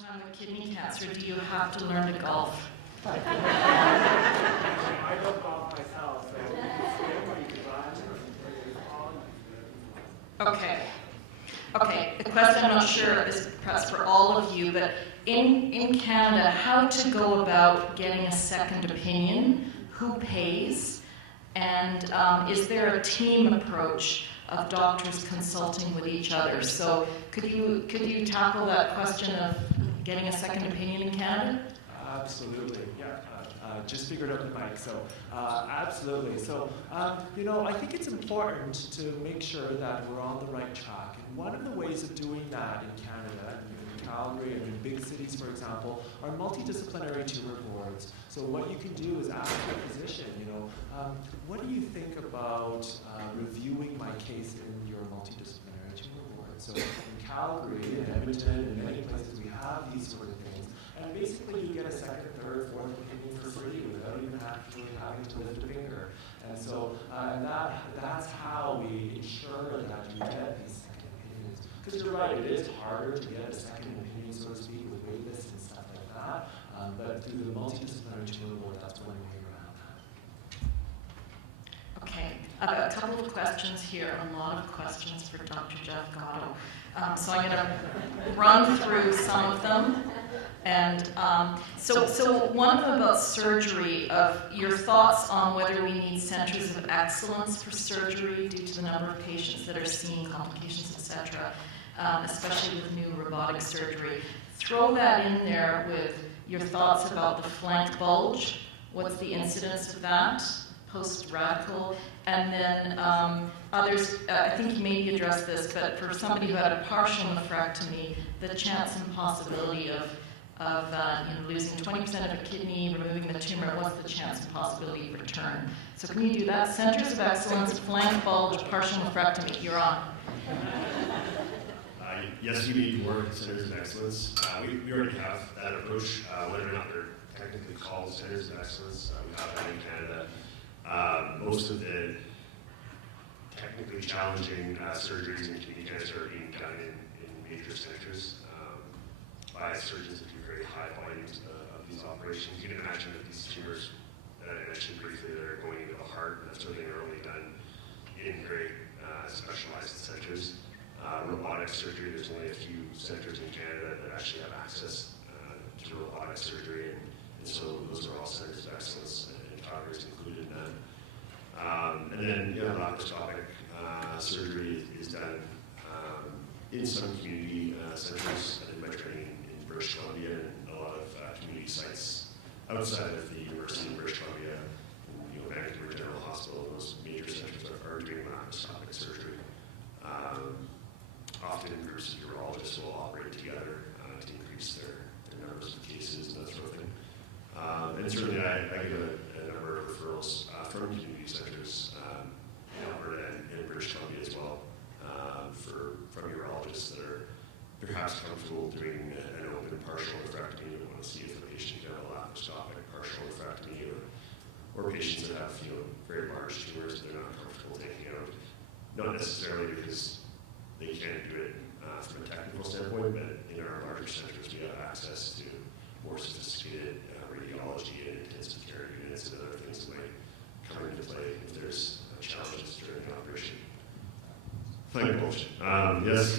time with kidney cancer, do you have to learn to golf? I don't golf myself, so you can swim or you can run. Okay. Okay, the question I'm not sure is perhaps for all of you, but in Canada, how to go about getting a second opinion, who pays, and is there a team approach of doctors consulting with each other? So could you tackle that question of getting a second opinion in Canada? Absolutely, yeah. Just figured out the mic, so absolutely. So, I think it's important to make sure that we're on the right track. And one of the ways of doing that in Canada, in Calgary and in big cities, for example, are multidisciplinary tumor boards. So what you can do is ask your physician, what do you think about reviewing my case in your multidisciplinary tumor board? So in Calgary, in Edmonton, and many places, we have these sort of things. And basically you get a second, third, fourth opinion for free without even actually having to lift a finger. And so that's how we ensure that you get these second opinions. Because you're right, it is harder to get a second opinion, so to speak, with wait lists and stuff like that. But through the multidisciplinary tumor board, that's one way around that. Okay, I've got a couple of questions here, a lot of questions for Dr. Geoff Gotto. So I'm going to run through some of them. And so one of them about surgery, of your thoughts on whether we need centers of excellence for surgery due to the number of patients that are seeing complications, etc., especially with new robotic surgery. Throw that in there with your thoughts about the flank bulge. What's the incidence of that post-radical? And then others, I think you maybe addressed this, but for somebody who had a partial nephrectomy, the chance and possibility of losing 20% of a kidney, removing the tumor, what's the chance and possibility of return? So can you do that? Centers of excellence, flank bulge, partial nephrectomy. You're on. Yes, you need to work at centers of excellence. We already have that approach, whether or not they're technically called centers of excellence. We have that in Canada. Most of the technically challenging surgeries in kidney cancer are being done in major centers by surgeons that do very high volumes of these operations. You can imagine that these tumors that I mentioned briefly that are going into the heart, and that sort of thing are only done in very specialized centers. Robotic surgery, there's only a few centers in Canada that actually have access to robotic surgery, and so those are all centers of excellence, and Calgary is included in that. And then, laparoscopic surgery is done in some community centers. I did my training in British Columbia and a lot of community sites outside of the University of British Columbia, Vancouver General Hospital, those major centers are doing laparoscopic surgery. Often groups of urologists will operate together to increase their numbers of cases and that sort of thing. And certainly I get a number of referrals from community centers in Alberta and in British Columbia as well from urologists that are perhaps comfortable doing an open partial nephrectomy and want to see if the patient can have a laparoscopic partial nephrectomy, or patients that have very large tumors that they're not comfortable taking out. Not necessarily because they can't do it from a technical standpoint, but in our larger centers we have access to more sophisticated radiology and intensive care units and other things that might come into play if there's challenges during the operation. Flank bulge. Yes,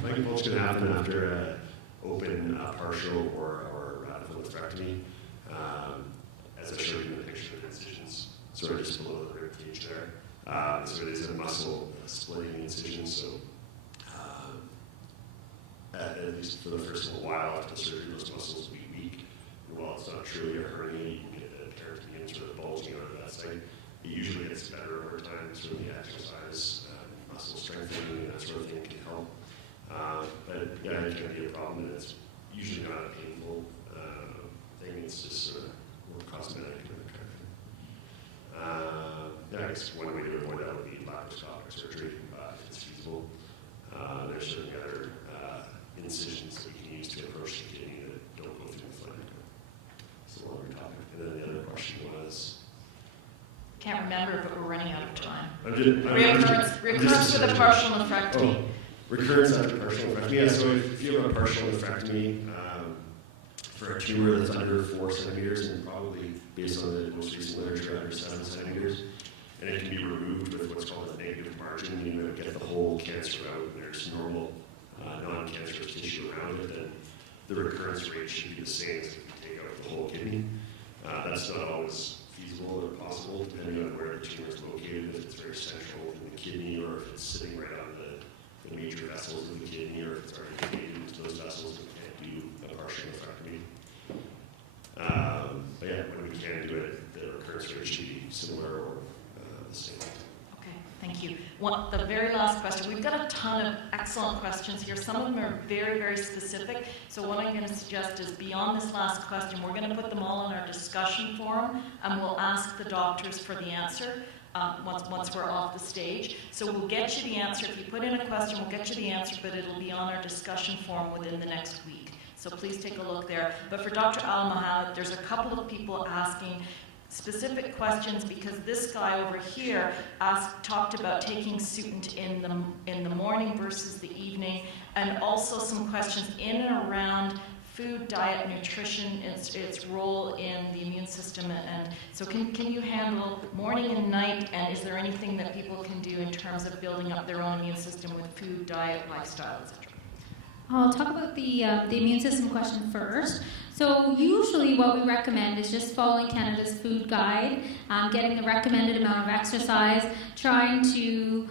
flank bulge can happen after an open, partial, or radical nephrectomy. As I showed you in the picture of incisions, sort of just below the rib cage there. So it is a muscle splitting incision, so at least for the first little while after surgery, those muscles will be weak. And while it's not truly a hernia, you can get the peritoneum sort of bulging out of that site. It usually gets better over time. It's really exercise, muscle strengthening, and that sort of thing can help. But yeah, it can be a problem, and it's usually not a painful thing. It's just sort of more cosmetic and that kind of thing. I guess one way to avoid that would be laparoscopic surgery if it's feasible. There's certainly other incisions that we can use to approach the kidney that don't go through the flank. It's a longer topic. And then the other question was? Can't remember, but we're running out of time. Recurrence with a partial nephrectomy. Recurrence after partial nephrectomy. Yeah, so if you have a partial nephrectomy for a tumor that's under 4 centimeters, and probably based on the most recent literature under 7 centimeters, and it can be removed with what's called a negative margin, you know, get the whole cancer out, and there's normal non-cancerous tissue around it, then the recurrence rate should be the same as if you take out the whole kidney. That's not always feasible or possible, depending on where the tumor is located, if it's very central in the kidney, or if it's sitting right on the major vessels of the kidney, or if it's already located into those vessels and can't do a partial nephrectomy. But yeah, when we can do it, the recurrence rate should be similar or the same. Okay, thank you. The very last question. We've got a ton of excellent questions here. Some of them are very, very specific. So what I'm going to suggest is beyond this last question, we're going to put them all in our discussion forum, and we'll ask the doctors for the answer once we're off the stage. So we'll get you the answer. If you put in a question, we'll get you the answer, but it'll be on our discussion forum within the next week. So please take a look there. But for Dr. Alimohamed, there's a couple of people asking specific questions, because this guy over here talked about taking Sutent in the morning versus the evening, and also some questions in and around food, diet, nutrition, its role in the immune system. And so can you handle morning and night, and is there anything that people can do in terms of building up their own immune system with food, diet, lifestyle, etc.? I'll talk about the immune system question first. So usually what we recommend is just following Canada's food guide, getting the recommended amount of exercise, trying to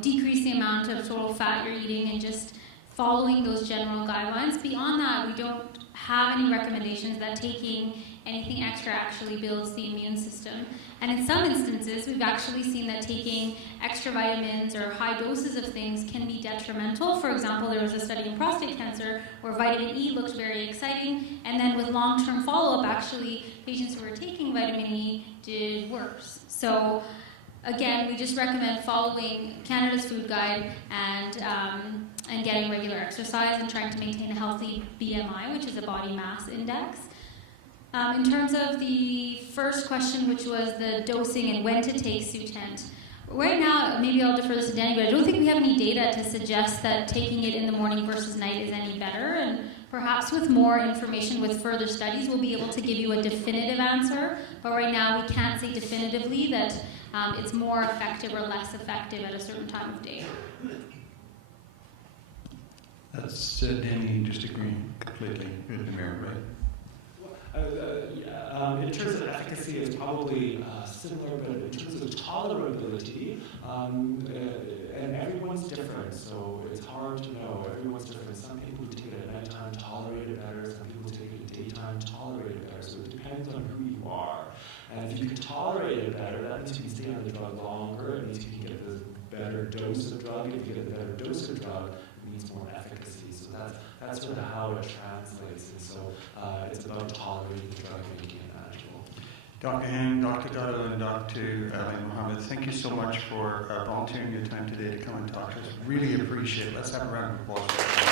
decrease the amount of total fat you're eating, and just following those general guidelines. Beyond that, we don't have any recommendations that taking anything extra actually builds the immune system. And in some instances, we've actually seen that taking extra vitamins or high doses of things can be detrimental. For example, there was a study in prostate cancer where vitamin E looked very exciting, and then with long-term follow-up, actually, patients who were taking vitamin E did worse. So again, we just recommend following Canada's food guide and getting regular exercise and trying to maintain a healthy BMI, which is a body mass index. In terms of the first question, which was the dosing and when to take Sutent, right now, maybe I'll defer this to Danny, but I don't think we have any data to suggest that taking it in the morning versus night is any better. And perhaps with more information, with further studies, we'll be able to give you a definitive answer. But right now, we can't say definitively that it's more effective or less effective at a certain time of day. That's Danny just agreeing completely with Nimira, right? In terms of efficacy, it's probably similar, but in terms of tolerability, and everyone's different, so it's hard to know. Everyone's different. Some people who take it at nighttime tolerate it better. Some people who take it at daytime tolerate it better. So it depends on who you are. And if you can tolerate it better, that means you can stay on the drug longer. It means you can get the better dose of drug. If you get the better dose of drug, it means more efficacy. So that's sort of how it translates. And so it's about tolerating the drug and making it manageable. Dr. Heng, Dr. Gotto, and Dr. Alimohamed, thank you so much for volunteering your time today to come and talk to us. Really appreciate it. Let's have a round of applause.